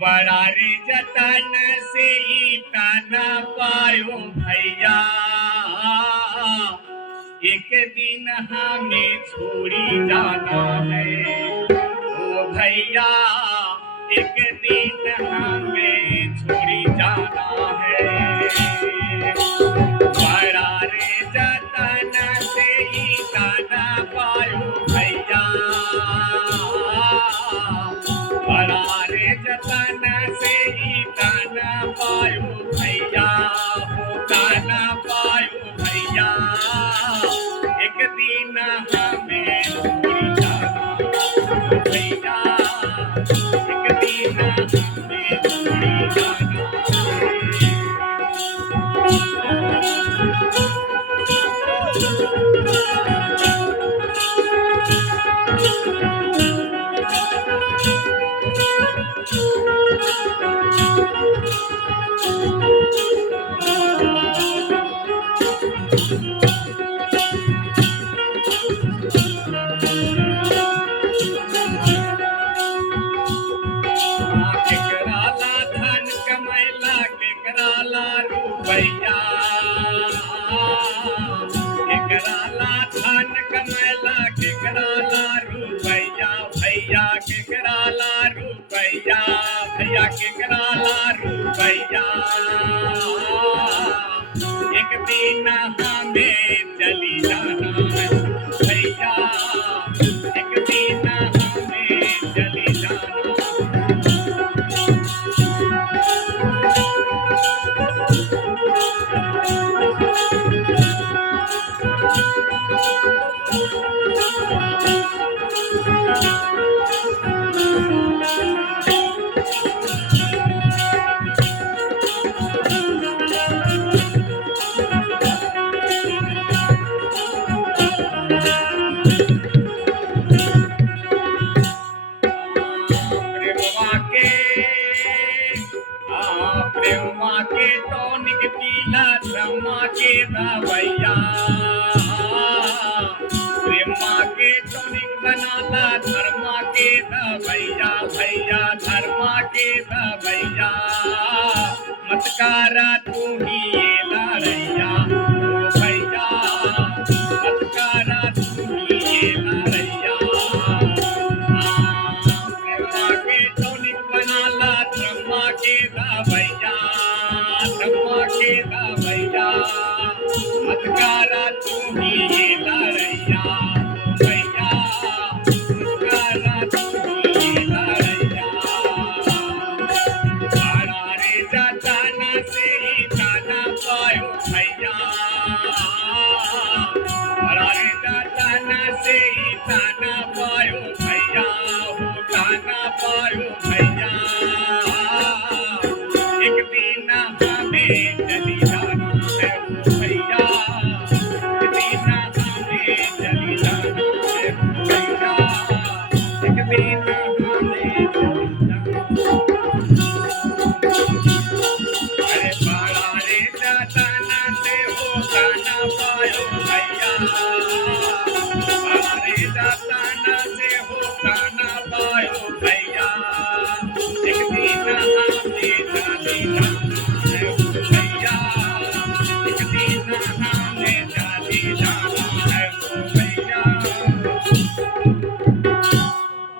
बड़ा रे जतन से ही ताना पायो भैया, एक दिन हमें छोड़ी जाना है। ओ भैया एक दिन हमें छोड़ी जाना है। बड़ा रे जतन से ही ताना पायो भैया, बड़ा रे जतन से ही ताना पायो भैया, हो ताना पायो भैया, एक दिन हमें छोड़ी जाना भैया, एक दिन हमें छोड़ी जाना। केकराला धन कमैला केकराला रुपैया, केकराला धन कमैला केकराला रुपैया, भैया केकराला रुपैया, भैया केकराला रुपैया, एक दिन हमें चली जाना है भैया, एक दिन हमें चली जाना। प्रेमा के टॉनिक पीला धर्मा के दवैया, प्रेमा के टॉनिक बनाला धर्मा के दवैया, भैया धर्मा के दवैया, मत कारा तू ही ये लड़ैया, ओ भैया मत कारा तू ही ये लड़ैया। प्रेमा के टॉनिक बनाला धर्मा के दवैया, धर्मा के दवैया, मत कारा तू ही ये लड़ैया, भैया मत कारा तू ही ये लड़ैया। बड़ा रे जतन से ही ताना पायो भैया, बड़ा रे जतन से ही ताना पायो भैया, हो ताना पायो भैया, एक दिन हमें चली जाना है भैया, एक दिन हमें चली जाना है भैया, एक दिन